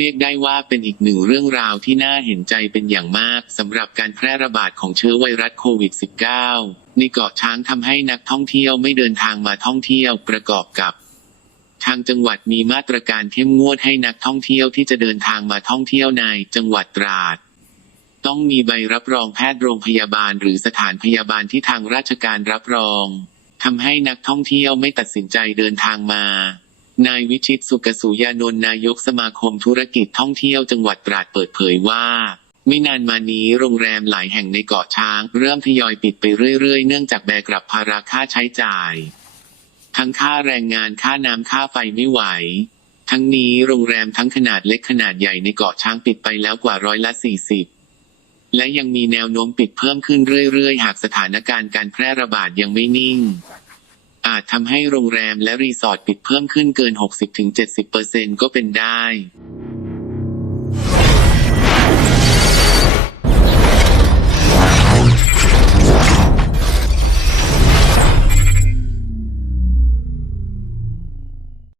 เรียกได้ว่าเป็นอีกหนึ่งเรื่องราวที่น่าเห็นใจเป็นอย่างมากสำหรับการแพร่ระบาดของเชื้อไวรัสโควิด -19 ในเกาะช้างทำให้นักท่องเที่ยวไม่เดินทางมาท่องเที่ยวประกอบกับ ทางจังหวัดมีมาตรการเข้มงวดให้นักท่องเที่ยวที่จะเดินทางมาท่องเที่ยวในจังหวัดตราด ต้องมีใบรับรองแพทย์โรงพยาบาลหรือสถานพยาบาลที่ทางราชการรับรองทำให้นักท่องเที่ยวไม่ตัดสินใจเดินทางมา นายวิชิตสุกสุยานนท์นายกสมาคมธุรกิจท่องเที่ยวจังหวัดตราดเปิดเผยว่า ไม่นานมานี้โรงแรมหลายแห่งในเกาะช้าง เริ่มทยอยปิดไปเรื่อยๆ เนื่องจากแบกรับภาระค่าใช้จ่าย ทั้งค่าแรงงานค่าน้ำค่าไฟไม่ไหว ทั้งนี้โรงแรมทั้งขนาดเล็กขนาดใหญ่ในเกาะช้างปิดไปแล้วกว่าร้อยละ40และยังมีแนวโน้มปิดเพิ่มขึ้นเรื่อยๆ หากสถานการณ์การแพร่ระบาดยังไม่นิ่ง อาจทำให้โรงแรมและรีสอร์ทปิดเพิ่มขึ้นเกิน 60-70%ก็เป็นได้